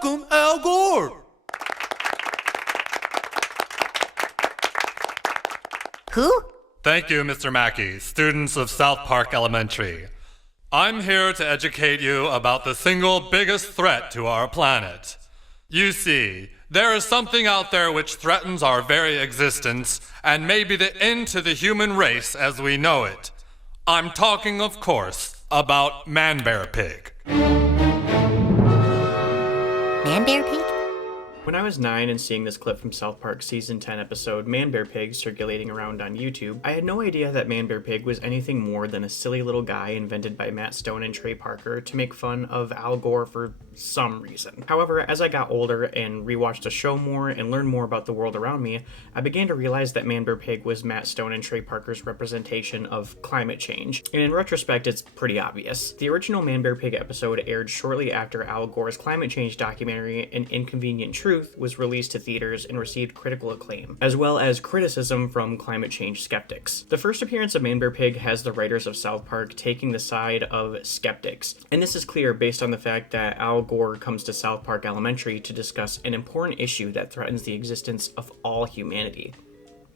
welcome Al Gore. Who? Thank you, Mr. Mackey, students of South Park Elementary. I'm here to educate you about the single biggest threat to our planet. You see, there is something out there which threatens our very existence and may be the end to the human race as we know it. I'm talking, of course, about Manbearpig. Manbearpig? When I was 9 and seeing this clip from South Park Season 10 episode Manbearpig circulating around on YouTube, I had no idea that Manbearpig was anything more than a silly little guy invented by Matt Stone and Trey Parker to make fun of Al Gore for some reason. However, as I got older and rewatched the show more and learned more about the world around me, I began to realize that Manbearpig was Matt Stone and Trey Parker's representation of climate change. And in retrospect, it's pretty obvious. The original Manbearpig episode aired shortly after Al Gore's climate change documentary, An Inconvenient Truth, was released to theaters and received critical acclaim, as well as criticism from climate change skeptics. The first appearance of Manbearpig has the writers of South Park taking the side of skeptics, and this is clear based on the fact that Al Gore comes to South Park Elementary to discuss an important issue that threatens the existence of all humanity.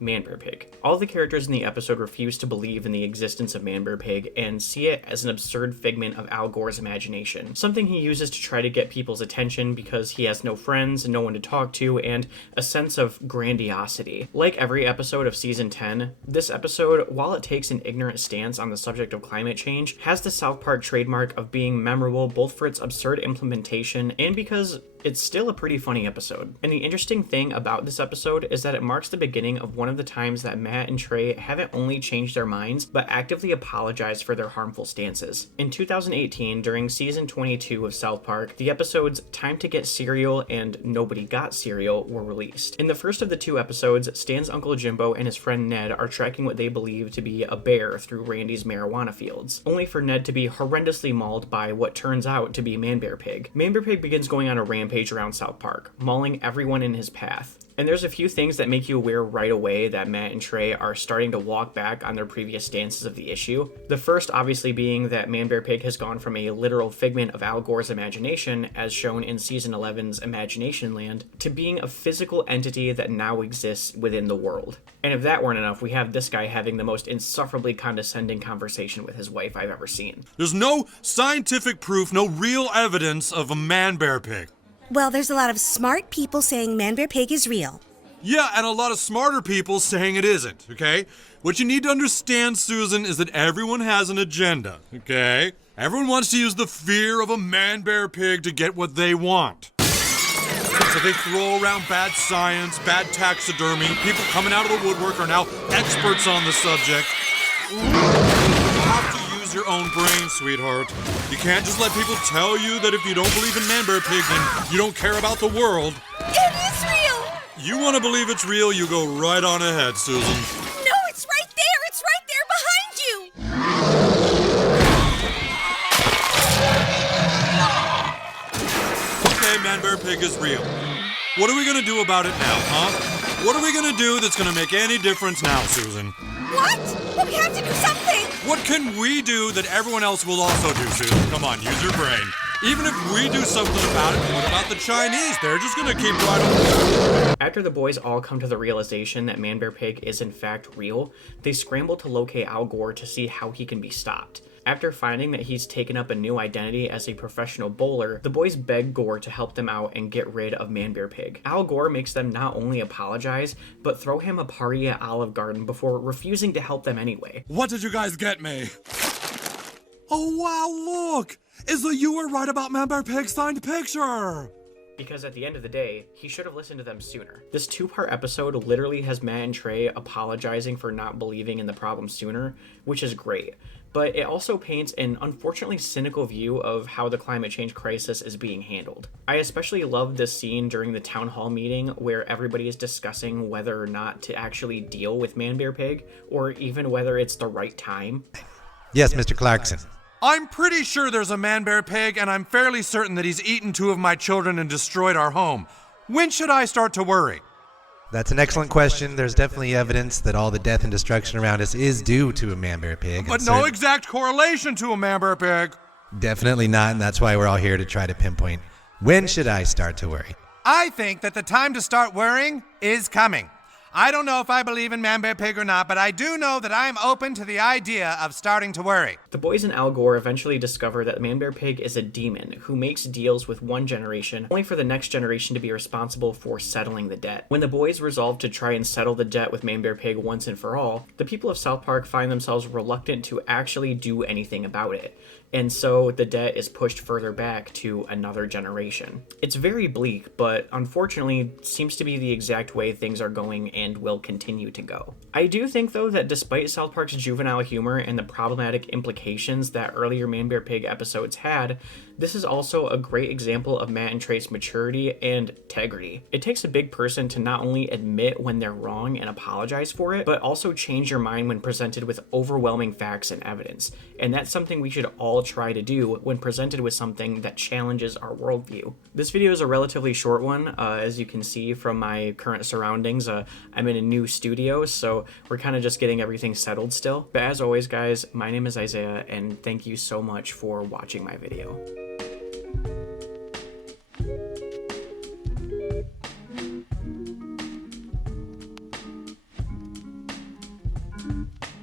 Manbearpig. All the characters in the episode refuse to believe in the existence of Manbearpig and see it as an absurd figment of Al Gore's imagination, something he uses to try to get people's attention because he has no friends and no one to talk to, and a sense of grandiosity. Like every episode of Season 10, this episode, while it takes an ignorant stance on the subject of climate change, has the South Park trademark of being memorable both for its absurd implementation and because it's still a pretty funny episode. And the interesting thing about this episode is that it marks the beginning of one of the times that Matt and Trey haven't only changed their minds, but actively apologized for their harmful stances. In 2018, during season 22 of South Park, the episodes Time to Get Cereal and Nobody Got Cereal were released. In the first of the two episodes, Stan's Uncle Jimbo and his friend Ned are tracking what they believe to be a bear through Randy's marijuana fields, only for Ned to be horrendously mauled by what turns out to be Manbearpig. Manbearpig begins going on a rampage around South Park, mauling everyone in his path. And there's a few things that make you aware right away that Matt and Trey are starting to walk back on their previous stances of the issue. The first obviously being that Manbearpig has gone from a literal figment of Al Gore's imagination, as shown in Season 11's Imagination Land, to being a physical entity that now exists within the world. And if that weren't enough, we have this guy having the most insufferably condescending conversation with his wife I've ever seen. There's no scientific proof, no real evidence of a Manbearpig. Well, there's a lot of smart people saying Manbearpig is real. Yeah, and a lot of smarter people saying it isn't, okay? What you need to understand, Susan, is that everyone has an agenda, okay? Everyone wants to use the fear of a Manbearpig to get what they want. So they throw around bad science, bad taxidermy. People coming out of the woodwork are now experts on the subject. You have to use your own brain, sweetheart. You can't just let people tell you that if you don't believe in Manbearpig, then you don't care about the world. It is real! You want to believe it's real, you go right on ahead, Susan. No, it's right there! It's right there behind you! Okay, Manbearpig is real. What are we gonna do about it now, huh? What are we gonna do that's gonna make any difference now, Susan? What? Well, we have to do something! What can we do that everyone else will also do, Susan? Come on, use your brain. Even if we do something about it, what about the Chinese? They're just gonna keep right on. After the boys all come to the realization that Manbearpig is in fact real, they scramble to locate Al Gore to see how he can be stopped. After finding that he's taken up a new identity as a professional bowler, the boys beg Gore to help them out and get rid of Manbearpig. Al Gore makes them not only apologize, but throw him a party at Olive Garden before refusing to help them anyway. What did you guys get me? Oh wow, look! Is that you were right about Manbearpig's signed picture? Because at the end of the day, he should have listened to them sooner. This two-part episode literally has Matt and Trey apologizing for not believing in the problem sooner, which is great. But it also paints an unfortunately cynical view of how the climate change crisis is being handled. I especially love this scene during the town hall meeting where everybody is discussing whether or not to actually deal with Manbearpig, or even whether it's the right time. Yes, Mr. Clarkson. I'm pretty sure there's a Manbearpig, and I'm fairly certain that he's eaten 2 of my children and destroyed our home. When should I start to worry? That's an excellent question. There's definitely evidence that all the death and destruction around us is due to a Manbearpig. But no exact correlation to a Manbearpig. Definitely not, and that's why we're all here to try to pinpoint When should I start to worry? I think that the time to start worrying is coming. I don't know if I believe in Manbearpig or not, but I do know that I am open to the idea of starting to worry. The boys in Allegory eventually discover that Manbearpig is a demon who makes deals with one generation, only for the next generation to be responsible for settling the debt. When the boys resolve to try and settle the debt with Manbearpig once and for all, the people of South Park find themselves reluctant to actually do anything about it. And so the debt is pushed further back to another generation. It's very bleak, but unfortunately seems to be the exact way things are going and will continue to go. I do think, though, that despite South Park's juvenile humor and the problematic implications that earlier Manbearpig episodes had, this is also a great example of Matt and Trey's maturity and integrity. It takes a big person to not only admit when they're wrong and apologize for it, but also change your mind when presented with overwhelming facts and evidence. And that's something we should all try to do when presented with something that challenges our worldview. This video is a relatively short one, as you can see from my current surroundings. I'm in a new studio, so we're kind of just getting everything settled still. But as always, guys, my name is Isaiah, and thank you so much for watching my video.